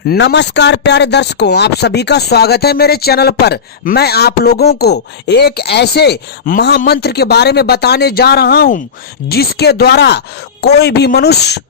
नमस्कार प्यारे दर्शकों, आप सभी का स्वागत है मेरे चैनल पर। मैं आप लोगों को एक ऐसे महामंत्र के बारे में बताने जा रहा हूं जिसके द्वारा कोई भी मनुष्य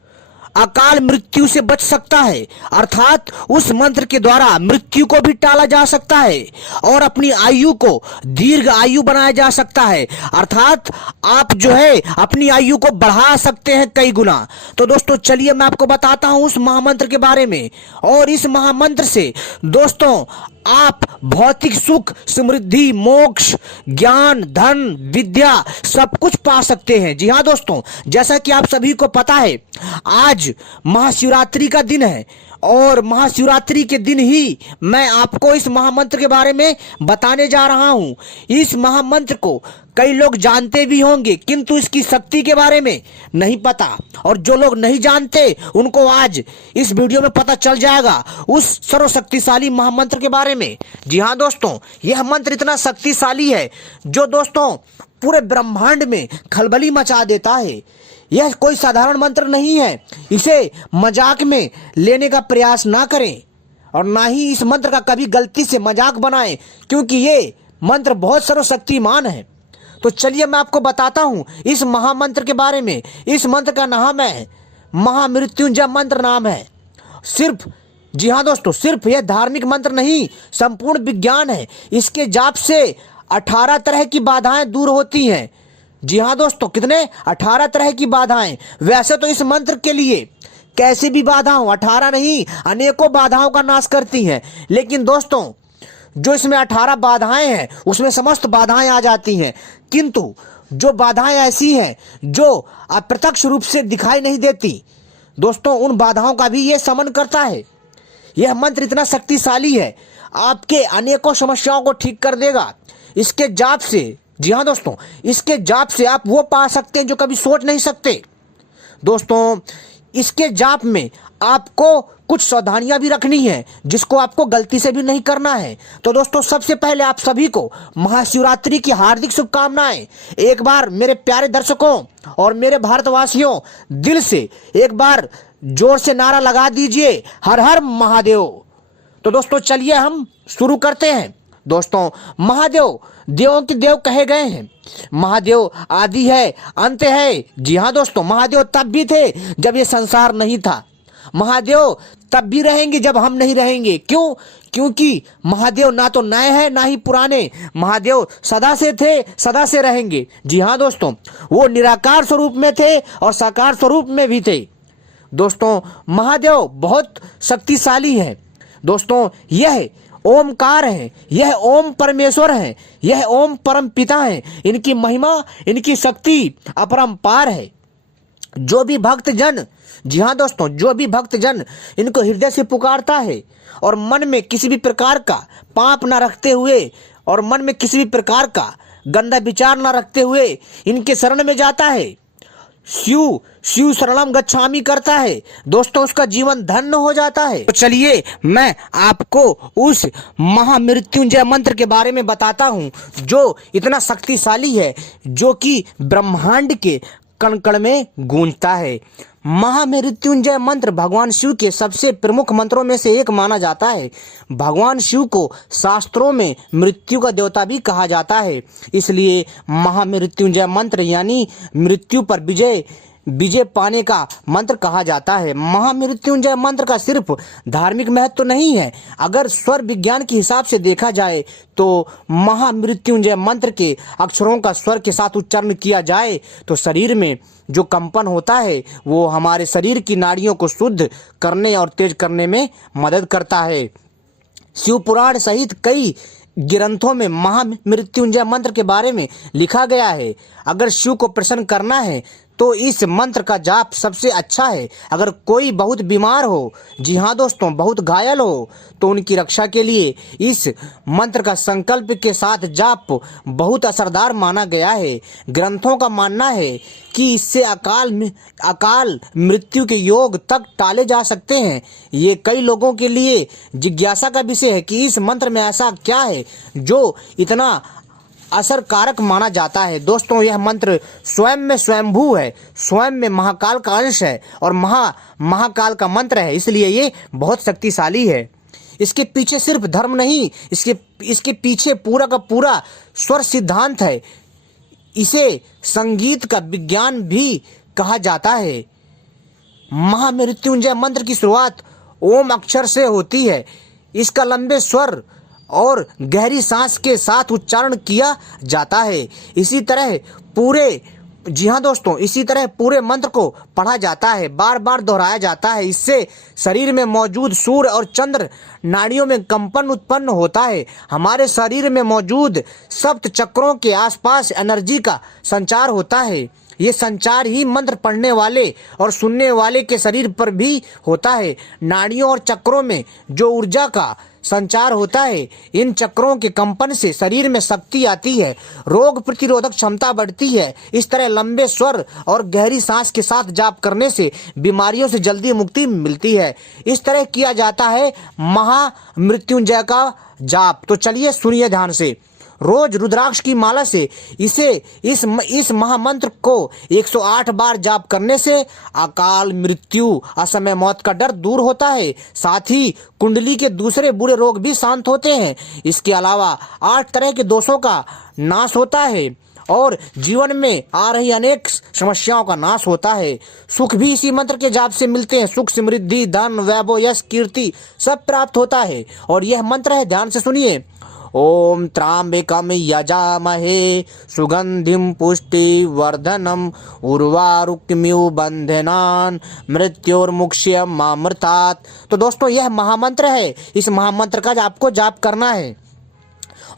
अकाल मृत्यु से बच सकता है। अर्थात उस मंत्र के द्वारा मृत्यु को भी टाला जा सकता है और अपनी आयु को दीर्घ आयु बनाया जा सकता है। अर्थात आप जो है अपनी आयु को बढ़ा सकते हैं कई गुना। तो दोस्तों चलिए मैं आपको बताता हूं उस महामंत्र के बारे में। और इस महामंत्र से दोस्तों आप भौतिक सुख, समृद्धि, मोक्ष, ज्ञान, धन, विद्या सब कुछ पा सकते हैं। जी हाँ दोस्तों, जैसा कि आप सभी को पता है आज महाशिवरात्रि का दिन है और महाशिवरात्रि के दिन ही मैं आपको इस महामंत्र के बारे में बताने जा रहा हूं। इस महामंत्र को कई लोग जानते भी होंगे किंतु इसकी शक्ति के बारे में नहीं पता, और जो लोग नहीं जानते उनको आज इस वीडियो में पता चल जाएगा उस सर्वशक्तिशाली महामंत्र के बारे में। जी हाँ दोस्तों, यह मंत्र इतना शक्तिशाली है जो दोस्तों पूरे ब्रह्मांड में खलबली मचा देता है। यह कोई साधारण मंत्र नहीं है, इसे मजाक में लेने का प्रयास ना करें और ना ही इस मंत्र का कभी गलती से मजाक बनाएं, क्योंकि ये मंत्र बहुत सर्वशक्तिमान है। तो चलिए मैं आपको बताता हूं इस महामंत्र के बारे में। इस मंत्र का नाम है महामृत्युंजय मंत्र नाम है। सिर्फ, जी हाँ दोस्तों, सिर्फ यह धार्मिक मंत्र नहीं, संपूर्ण विज्ञान है। इसके जाप से 18 तरह की बाधाएं दूर होती हैं। जी हाँ दोस्तों, कितने 18 तरह की बाधाएं। वैसे तो इस मंत्र के लिए कैसी भी बाधा हो, 18 नहीं अनेकों बाधाओं का नाश करती हैं, लेकिन दोस्तों जो इसमें 18 बाधाएं हैं उसमें समस्त बाधाएं आ जाती हैं। किंतु जो बाधाएं ऐसी हैं जो अप्रत्यक्ष रूप से दिखाई नहीं देती दोस्तों, उन बाधाओं का भी ये शमन करता है। यह मंत्र इतना शक्तिशाली है, आपके अनेकों समस्याओं को ठीक कर देगा। इसके जाप से, जी हाँ दोस्तों, इसके जाप से आप वो पा सकते हैं जो कभी सोच नहीं सकते। दोस्तों इसके जाप में आपको कुछ सावधानियां भी रखनी है जिसको आपको गलती से भी नहीं करना है। तो दोस्तों सबसे पहले आप सभी को महाशिवरात्रि की हार्दिक शुभकामनाएं। एक बार मेरे प्यारे दर्शकों और मेरे भारतवासियों, दिल से एक बार जोर से नारा लगा दीजिए, हर हर महादेव। तो दोस्तों चलिए हम शुरू करते हैं। दोस्तों महादेव देवों के देव कहे गए हैं। महादेव आदि है, अंत है। जी हाँ दोस्तों, महादेव तब भी थे जब ये संसार नहीं था। महादेव तब भी रहेंगे जब हम नहीं रहेंगे। क्यों? क्योंकि महादेव ना तो नए हैं ना ही पुराने। महादेव सदा से थे, सदा से रहेंगे। जी हाँ दोस्तों, वो निराकार स्वरूप में थे और साकार स्वरूप में भी थे। दोस्तों महादेव बहुत शक्तिशाली है। दोस्तों यह ओमकार है, यह ओम परमेश्वर है, यह ओम परम पिता है। इनकी महिमा, इनकी शक्ति अपरंपार है। जो भी भक्त जन, जी हाँ दोस्तों, जो भी भक्त जन इनको हृदय से पुकारता है और मन में किसी भी प्रकार का पाप न रखते हुए और मन में किसी भी प्रकार का गंदा विचार न रखते हुए इनके शरण में जाता है, शिव शिव शरणम गच्छामि करता है, दोस्तों उसका जीवन धन्य हो जाता है। तो चलिए मैं आपको उस महामृत्युंजय मंत्र के बारे में बताता हूं जो इतना शक्तिशाली है, जो कि ब्रह्मांड के कण कण में गूंजता है। महामृत्युंजय मंत्र भगवान शिव के सबसे प्रमुख मंत्रों में से एक माना जाता है। भगवान शिव को शास्त्रों में मृत्यु का देवता भी कहा जाता है, इसलिए महामृत्युंजय मंत्र यानी मृत्यु पर विजय पाने का मंत्र कहा जाता है। महामृत्युंजय मंत्र का सिर्फ धार्मिक महत्व नहीं है। अगर स्वर विज्ञान के हिसाब से देखा जाए तो महामृत्युंजय मंत्र के अक्षरों का स्वर के साथ उच्चारण किया जाए तो शरीर में जो कंपन होता है वो हमारे शरीर की नाड़ियों को शुद्ध करने और तेज करने में मदद करता है। शिव पुराण सहित कई ग्रंथों में महामृत्युंजय मंत्र के बारे में लिखा गया है। अगर शिव को प्रसन्न करना है तो इस मंत्र का जाप सबसे अच्छा है। अगर कोई बहुत बीमार हो, जी हाँ दोस्तों, बहुत घायल हो, तो उनकी रक्षा के लिए इस मंत्र का संकल्प के साथ जाप बहुत असरदार माना गया है। ग्रंथों का मानना है कि इससे अकाल मृत्यु के योग तक टाले जा सकते हैं। ये कई लोगों के लिए जिज्ञासा का विषय है कि इस मंत्र में ऐसा क्या है जो इतना असरकारक माना जाता है। दोस्तों यह मंत्र स्वयं में स्वयंभू है, स्वयं में महाकाल का अंश है और महाकाल का मंत्र है, इसलिए ये बहुत शक्तिशाली है। इसके पीछे सिर्फ धर्म नहीं, इसके पीछे पूरा का पूरा स्वर सिद्धांत है। इसे संगीत का विज्ञान भी कहा जाता है। महामृत्युंजय मंत्र की शुरुआत ओम अक्षर से होती है। इसका लंबे स्वर और गहरी सांस के साथ उच्चारण किया जाता है। इसी तरह पूरे मंत्र को पढ़ा जाता है, बार बार दोहराया जाता है। इससे शरीर में मौजूद सूर्य और चंद्र नाड़ियों में कंपन उत्पन्न होता है। हमारे शरीर में मौजूद सप्त चक्रों के आसपास एनर्जी का संचार होता है। ये संचार ही मंत्र पढ़ने वाले और सुनने वाले के शरीर पर भी होता है। नाड़ियों और चक्रों में जो ऊर्जा का संचार होता है, इन चक्रों के कंपन से शरीर में शक्ति आती है, रोग प्रतिरोधक क्षमता बढ़ती है। इस तरह लंबे स्वर और गहरी सांस के साथ जाप करने से बीमारियों से जल्दी मुक्ति मिलती है। इस तरह किया जाता है महामृत्युंजय का जाप। तो चलिए सुनिए ध्यान से। रोज रुद्राक्ष की माला से इस महामंत्र को 108 बार जाप करने से अकाल मृत्यु, असमय मौत का डर दूर होता है। साथ ही कुंडली के दूसरे बुरे रोग भी शांत होते हैं। इसके अलावा 8 तरह के दोषों का नाश होता है और जीवन में आ रही अनेक समस्याओं का नाश होता है। सुख भी इसी मंत्र के जाप से मिलते हैं। सुख, समृद्धि, धन, वैभव, यश, कीर्ति सब प्राप्त होता है। और यह मंत्र है, ध्यान से सुनिए। ओम त्र्यंबकम यजामहे सुगंधिम पुष्टिवर्धनम उर्वारुकमिव बंधनान मृत्योर्मुक्ष्यमामृतात्। तो दोस्तों यह महामंत्र है। इस महामंत्र का आपको जाप करना है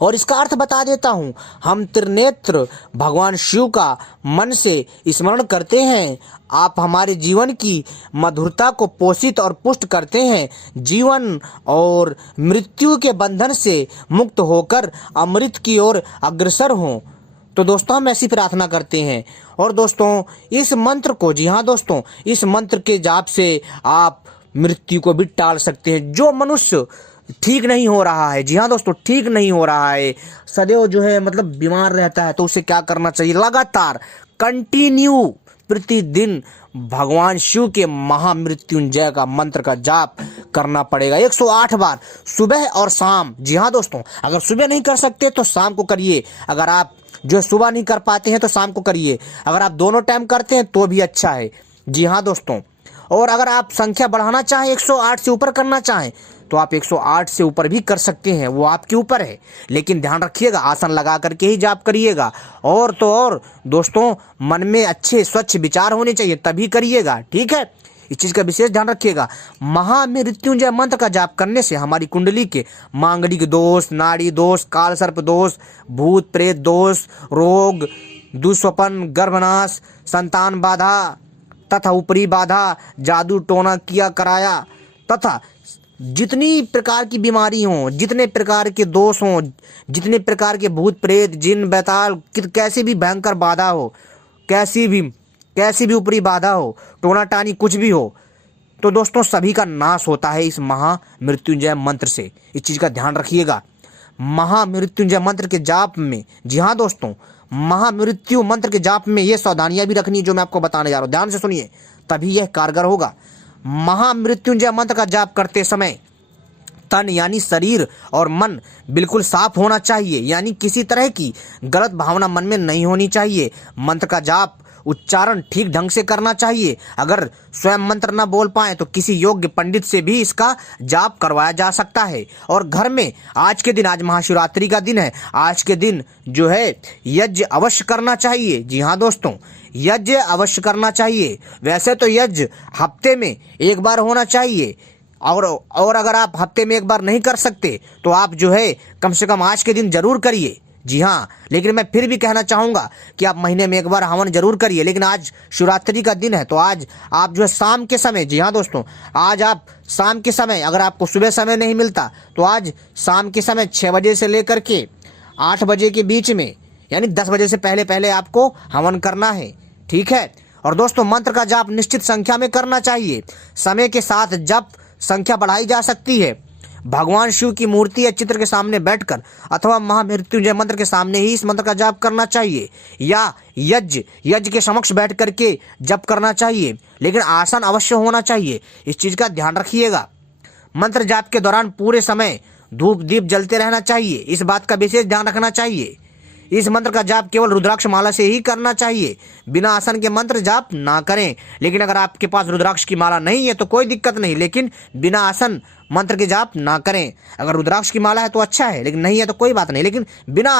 और इसका अर्थ बता देता हूँ। हम त्रिनेत्र भगवान शिव का मन से स्मरण करते हैं। आप हमारे जीवन की मधुरता को पोषित और पुष्ट करते हैं। जीवन और मृत्यु के बंधन से मुक्त होकर अमृत की ओर अग्रसर हों। तो दोस्तों हम ऐसी प्रार्थना करते हैं। और दोस्तों इस मंत्र को, जी हाँ दोस्तों, इस मंत्र के जाप से आप मृत्यु को भी टाल सकते हैं। जो मनुष्य ठीक नहीं हो रहा है, जी हाँ दोस्तों, ठीक नहीं हो रहा है, सदैव जो है मतलब बीमार रहता है, तो उसे क्या करना चाहिए? लगातार कंटिन्यू प्रतिदिन भगवान शिव के महामृत्युंजय का मंत्र का जाप करना पड़ेगा 108 बार, सुबह और शाम। जी हाँ दोस्तों, अगर सुबह नहीं कर सकते तो शाम को करिए। अगर आप जो सुबह नहीं कर पाते हैं तो शाम को करिए। अगर आप दोनों टाइम करते हैं तो भी अच्छा है। जी हाँ दोस्तों, और अगर आप संख्या बढ़ाना चाहें, 108 से ऊपर करना चाहें, तो आप 108 से ऊपर भी कर सकते हैं, वो आपके ऊपर है। लेकिन ध्यान रखिएगा, आसन लगा करके ही जाप करिएगा। और तो और दोस्तों, मन में अच्छे स्वच्छ विचार होने चाहिए, तभी करिएगा, ठीक है? इस चीज़ का विशेष ध्यान रखिएगा। महामृत्युंजय मंत्र का जाप करने से हमारी कुंडली के मांगलिक दोष, नाड़ी दोष, काल सर्प दोष, भूत प्रेत दोष, रोग, दुस्वपन, गर्भनाश, संतान बाधा तथा ऊपरी बाधा, जादू टोना किया कराया तथा जितनी प्रकार की बीमारी हो, जितने प्रकार के दोष हो, जितने प्रकार के भूत प्रेत, जिन बैताल, कैसी भी भयंकर बाधा हो, कैसी भी ऊपरी बाधा हो, टोना टानी कुछ भी हो, तो दोस्तों सभी का नाश होता है इस महामृत्युंजय मंत्र से। इस चीज़ का ध्यान रखिएगा। महामृत्युंजय मंत्र के जाप में, जी हाँ दोस्तों, महामृत्यु मंत्र के जाप में ये सावधानियां भी रखनी जो मैं आपको बताने जा रहा हूं, ध्यान से सुनिए, तभी यह कारगर होगा। महामृत्युंजय मंत्र का जाप करते समय तन यानी शरीर और मन बिल्कुल साफ होना चाहिए, यानी किसी तरह की गलत भावना मन में नहीं होनी चाहिए। मंत्र का जाप उच्चारण ठीक ढंग से करना चाहिए। अगर स्वयं मंत्र न बोल पाए तो किसी योग्य पंडित से भी इसका जाप करवाया जा सकता है। और घर में आज के दिन, आज महाशिवरात्रि का दिन है, आज के दिन जो है यज्ञ अवश्य करना चाहिए। जी हाँ दोस्तों, यज्ञ अवश्य करना चाहिए। वैसे तो यज्ञ हफ्ते में एक बार होना चाहिए, और अगर आप हफ्ते में एक बार नहीं कर सकते तो आप जो है कम से कम आज के दिन जरूर करिए। जी हाँ, लेकिन मैं फिर भी कहना चाहूँगा कि आप महीने में एक बार हवन जरूर करिए। लेकिन आज शिवरात्रि का दिन है तो आज आप जो है शाम के समय, जी हाँ दोस्तों, आज आप शाम के समय, अगर आपको सुबह समय नहीं मिलता तो आज शाम के समय 6 बजे से लेकर के 8 बजे के बीच में, यानी 10 बजे से पहले पहले आपको हवन करना है, ठीक है? और दोस्तों मंत्र का जाप निश्चित संख्या में करना चाहिए। समय के साथ जप संख्या बढ़ाई जा सकती है। भगवान शिव की मूर्ति या चित्र के सामने बैठकर अथवा महामृत्युंजय मंत्र के सामने ही इस मंत्र का जाप करना चाहिए, या यज्ञ के समक्ष बैठ करके जप करना चाहिए, लेकिन आसन अवश्य होना चाहिए। इस चीज का ध्यान रखिएगा। मंत्र जाप के दौरान पूरे समय धूप दीप जलते रहना चाहिए, इस बात का विशेष ध्यान रखना चाहिए। इस मंत्र का जाप केवल रुद्राक्ष माला से ही करना चाहिए, बिना आसन के मंत्र जाप ना करें। लेकिन अगर आपके पास रुद्राक्ष की माला नहीं है तो कोई दिक्कत नहीं, लेकिन बिना आसन मंत्र के जाप ना करें। अगर रुद्राक्ष की माला है तो अच्छा है, लेकिन नहीं है तो कोई बात नहीं, लेकिन बिना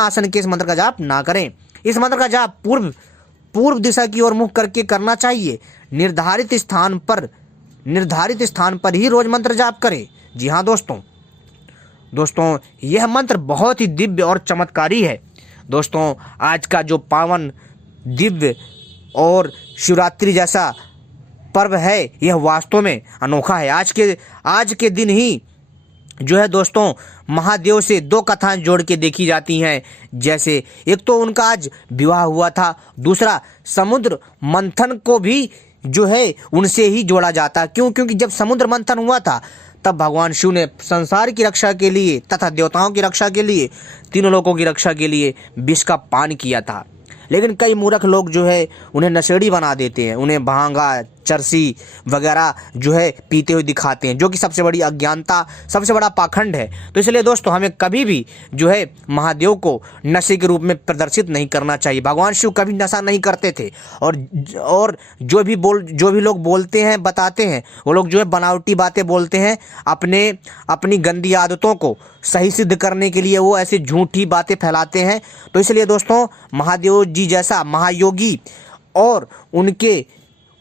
आसन के इस मंत्र का जाप ना करें। इस मंत्र का जाप पूर्व दिशा की ओर मुख करके करना चाहिए। निर्धारित स्थान पर ही रोज मंत्र जाप करें। जी हाँ दोस्तों, यह मंत्र बहुत ही दिव्य और चमत्कारी है। दोस्तों, आज का जो पावन दिव्य और शिवरात्रि जैसा पर्व है, यह वास्तव में अनोखा है। आज के दिन ही जो है दोस्तों, महादेव से दो कथाएं जोड़ के देखी जाती हैं। जैसे एक तो उनका आज विवाह हुआ था, दूसरा समुद्र मंथन को भी जो है उनसे ही जोड़ा जाता। क्योंकि जब समुद्र मंथन हुआ था तब भगवान शिव ने संसार की रक्षा के लिए तथा देवताओं की रक्षा के लिए, तीनों लोगों की रक्षा के लिए विष का पान किया था। लेकिन कई मूर्ख लोग जो है उन्हें नशेड़ी बना देते हैं, उन्हें भांगा चरसी वगैरह जो है पीते हुए दिखाते हैं, जो कि सबसे बड़ी अज्ञानता, सबसे बड़ा पाखंड है। तो इसलिए दोस्तों, हमें कभी भी जो है महादेव को नशे के रूप में प्रदर्शित नहीं करना चाहिए। भगवान शिव कभी नशा नहीं करते थे, और जो भी लोग बोलते हैं, बताते हैं, वो लोग जो है बनावटी बातें बोलते हैं। अपनी गंदी आदतों को सही सिद्ध करने के लिए वो ऐसी झूठी बातें फैलाते हैं। तो इसलिए दोस्तों, महादेव जी जैसा महायोगी और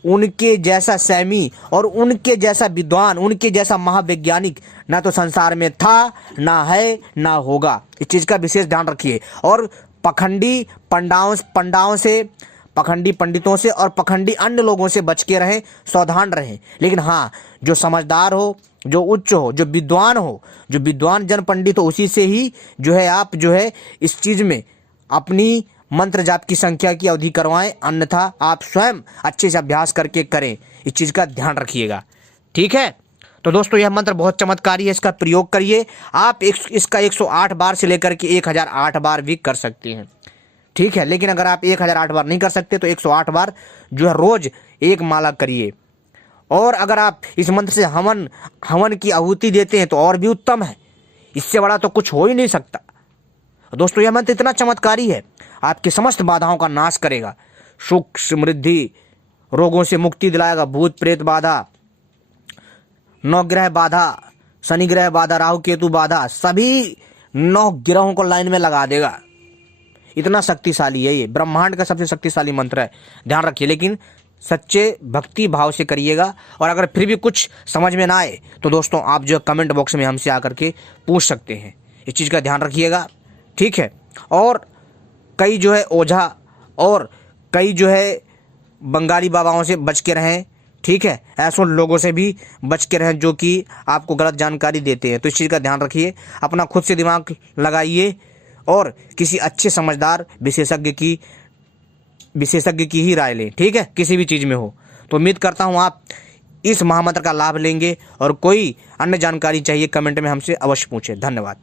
उनके जैसा सैमी और उनके जैसा विद्वान, उनके जैसा महावैज्ञानिक ना तो संसार में था, ना है, ना होगा। इस चीज़ का विशेष ध्यान रखिए। और पखंडी पंडितों से और पखंडी अन्य लोगों से बच के रहें, सावधान रहें। लेकिन हाँ, जो समझदार हो, जो उच्च हो, जो विद्वान जन पंडित हो, उसी से ही जो है आप जो है इस चीज़ में अपनी मंत्र जाप की संख्या की अवधि करवाएं, अन्यथा आप स्वयं अच्छे से अभ्यास करके करें। इस चीज़ का ध्यान रखिएगा, ठीक है। तो दोस्तों, यह मंत्र बहुत चमत्कारी है, इसका प्रयोग करिए। आप इसका 108 बार से लेकर के 1008 बार भी कर सकते हैं, ठीक है। लेकिन अगर आप 1008 बार नहीं कर सकते तो 108 बार जो है रोज एक माला करिए। और अगर आप इस मंत्र से हवन की आहुति देते हैं तो और भी उत्तम है, इससे बड़ा तो कुछ हो ही नहीं सकता। दोस्तों, यह मंत्र इतना चमत्कारी है, आपकी समस्त बाधाओं का नाश करेगा, सुख समृद्धि, रोगों से मुक्ति दिलाएगा, भूत प्रेत बाधा, नवग्रह बाधा, शनि ग्रह बाधा, राहु केतु बाधा, सभी 9 ग्रहों को लाइन में लगा देगा। इतना शक्तिशाली है ये, ब्रह्मांड का सबसे शक्तिशाली मंत्र है, ध्यान रखिए। लेकिन सच्चे भक्ति भाव से करिएगा। और अगर फिर भी कुछ समझ में ना आए तो दोस्तों, आप जो कमेंट बॉक्स में हमसे आकर के पूछ सकते हैं। इस चीज़ का ध्यान रखिएगा, ठीक है। और कई जो है ओझा और कई जो है बंगाली बाबाओं से बच के रहें, ठीक है। ऐसे लोगों से भी बच के रहें जो कि आपको गलत जानकारी देते हैं। तो इस चीज़ का ध्यान रखिए, अपना खुद से दिमाग लगाइए और किसी अच्छे समझदार विशेषज्ञ की ही राय लें, ठीक है, किसी भी चीज़ में हो। तो उम्मीद करता हूँ आप इस महामंत्र का लाभ लेंगे। और कोई अन्य जानकारी चाहिए कमेंट में हमसे अवश्य पूछें। धन्यवाद।